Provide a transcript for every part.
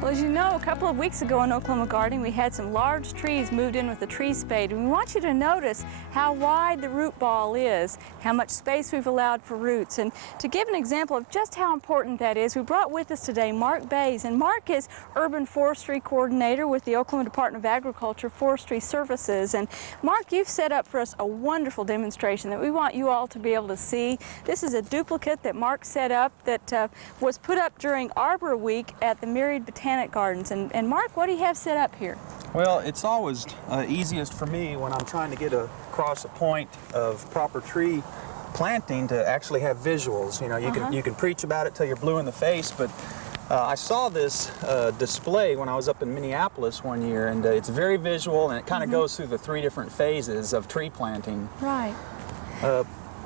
Well, as you know, a couple of weeks ago in Oklahoma Gardening, we had some large trees moved in with a tree spade, and we want you to notice how wide the root ball is, how much space we've allowed for roots. And to give an example of just how important that is, we brought with us today Mark Bays, and Mark is Urban Forestry Coordinator with the Oklahoma Department of Agriculture Forestry Services. And Mark, you've set up for us a wonderful demonstration that we want you all to be able to see. This is a duplicate that Mark set up that was put up during Arbor Week at the Myriad Botanic Gardens. And Mark, what do you have set up here? Well, it's always easiest for me when I'm trying to get across a point of proper tree planting to actually have visuals. You know, you can preach about it till you're blue in the face, but I saw this display when I was up in Minneapolis one year, and it's very visual, and it kind of goes through the 3 different phases of tree planting. Right.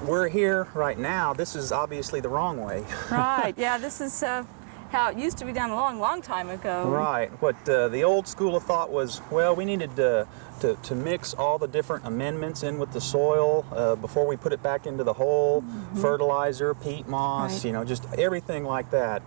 We're here right now. This is obviously the wrong way. Right, yeah, this is how it used to be done a long, long time ago. Right. What the old school of thought was, well, we needed to mix all the different amendments in with the soil before we put it back into the hole, fertilizer, peat moss, you know, just everything like that.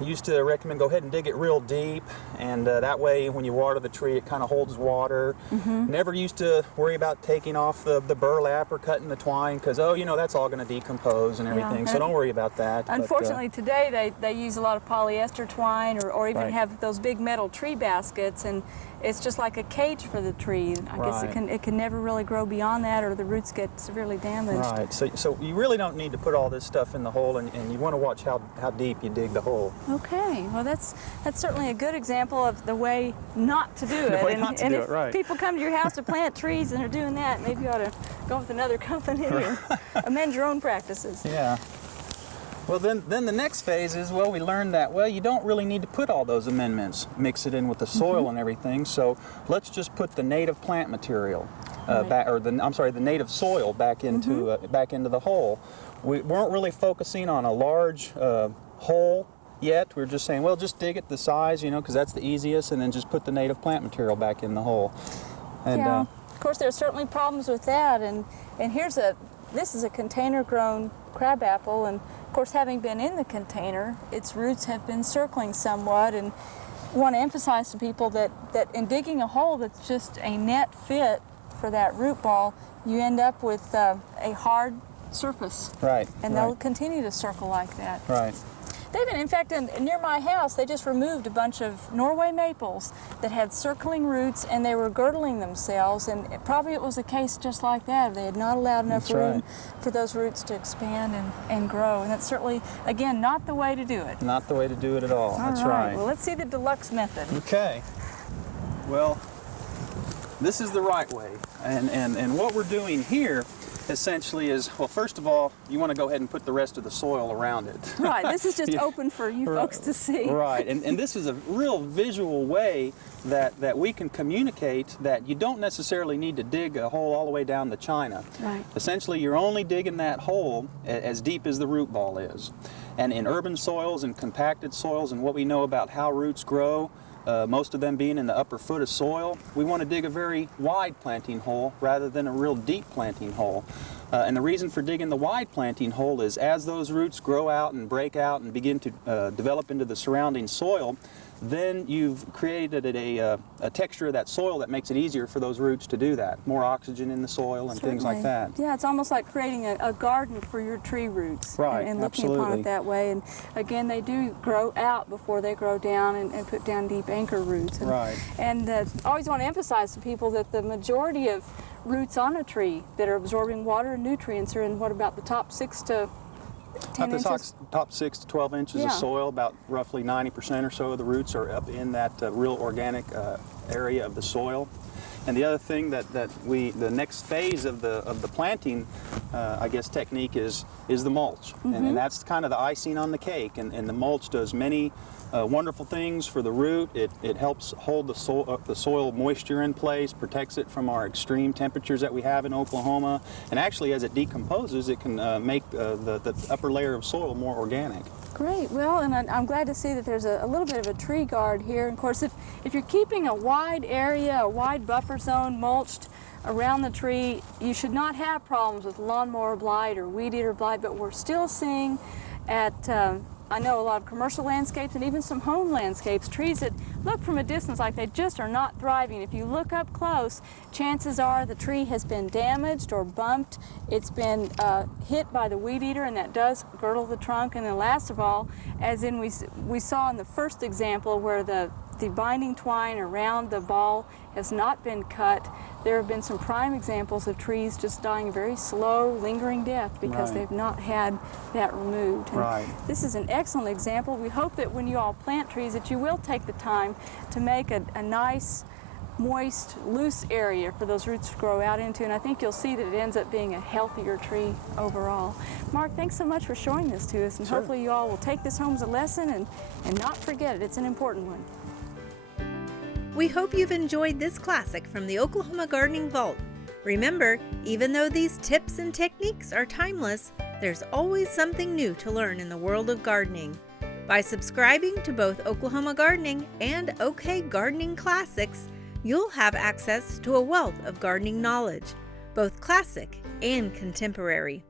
Used to recommend go ahead and dig it real deep, and that way when you water the tree it kind of holds water. Never used to worry about taking off the burlap or cutting the twine, because you know, that's all going to decompose and everything, so don't worry about that. Unfortunately today they use a lot of polyester twine or even have those big metal tree baskets, and it's just like a cage for the tree. I guess it can never really grow beyond that, or the roots get severely damaged. Right, so you really don't need to put all this stuff in the hole, and you want to watch how deep you dig the hole. Okay, well that's certainly a good example of the way not to do it. And if people come to your house to plant trees and are doing that, maybe you ought to go with another company and amend your own practices. Yeah. Well, then the next phase is, well, we learned that, well, you don't really need to put all those amendments, mix it in with the soil and everything, so let's just put the native plant material back, or the native soil back into the hole. We weren't really focusing on a large hole yet. We were just saying, well, just dig it the size, you know, because that's the easiest, and then just put the native plant material back in the hole. And of course, there's certainly problems with that, and this is a container-grown crabapple, and of course, having been in the container, its roots have been circling somewhat, and I want to emphasize to people that in digging a hole that's just a net fit for that root ball, you end up with a hard surface. Right. And they'll continue to circle like that. Right. David, in fact, near my house, they just removed a bunch of Norway maples that had circling roots, and they were girdling themselves, and probably it was a case just like that. They had not allowed enough room for those roots to expand and grow, and that's certainly, again, not the way to do it. Not the way to do it at all. That's right. Well, let's see the deluxe method. Okay. Well, this is the right way, and what we're doing here essentially is, well, first of all, you want to go ahead and put the rest of the soil around it. Right, this is just open for you folks to see. Right, and this is a real visual way that we can communicate that you don't necessarily need to dig a hole all the way down to China. Right. Essentially, you're only digging that hole as deep as the root ball is. And in urban soils and compacted soils, and what we know about how roots grow, most of them being in the upper foot of soil, we want to dig a very wide planting hole rather than a real deep planting hole. And the reason for digging the wide planting hole is as those roots grow out and break out and begin to develop into the surrounding soil, then you've created a texture of that soil that makes it easier for those roots to do that. More oxygen in the soil and things like that. Yeah, it's almost like creating a garden for your tree roots. Right, and looking upon it that way. And again, they do grow out before they grow down and put down deep anchor roots. And, and I always want to emphasize to people that the majority of roots on a tree that are absorbing water and nutrients are in what, about the top 6 to 10 inches? Top 6 to 12 inches of soil. About roughly 90% or so of the roots are up in that real organic area of the soil. And the other thing the next phase of the planting, I guess, technique is the mulch, and that's kind of the icing on the cake. And the mulch does many wonderful things for the root. It helps hold the soil moisture in place, protects it from our extreme temperatures that we have in Oklahoma, and actually as it decomposes, it can make the upper layer of soil more organic. Great. Well, and I'm glad to see that there's a little bit of a tree guard here. And of course, if you're keeping a wide area, a wide buffer zone mulched around the tree, you should not have problems with lawnmower blight or weed eater blight, but we're still seeing at I know a lot of commercial landscapes and even some home landscapes, trees that look from a distance like they just are not thriving. If you look up close, chances are the tree has been damaged or bumped. It's been hit by the weed eater, and that does girdle the trunk. And then last of all, as in we saw in the first example where the binding twine around the ball has not been cut, there have been some prime examples of trees just dying a very slow, lingering death because they've not had that removed. And this is an excellent example. We hope that when you all plant trees that you will take the time to make a nice, moist, loose area for those roots to grow out into, and I think you'll see that it ends up being a healthier tree overall. Mark, thanks so much for showing this to us, and hopefully you all will take this home as a lesson and not forget it. It's an important one. We hope you've enjoyed this classic from the Oklahoma Gardening Vault. Remember, even though these tips and techniques are timeless, there's always something new to learn in the world of gardening. By subscribing to both Oklahoma Gardening and OK Gardening Classics, you'll have access to a wealth of gardening knowledge, both classic and contemporary.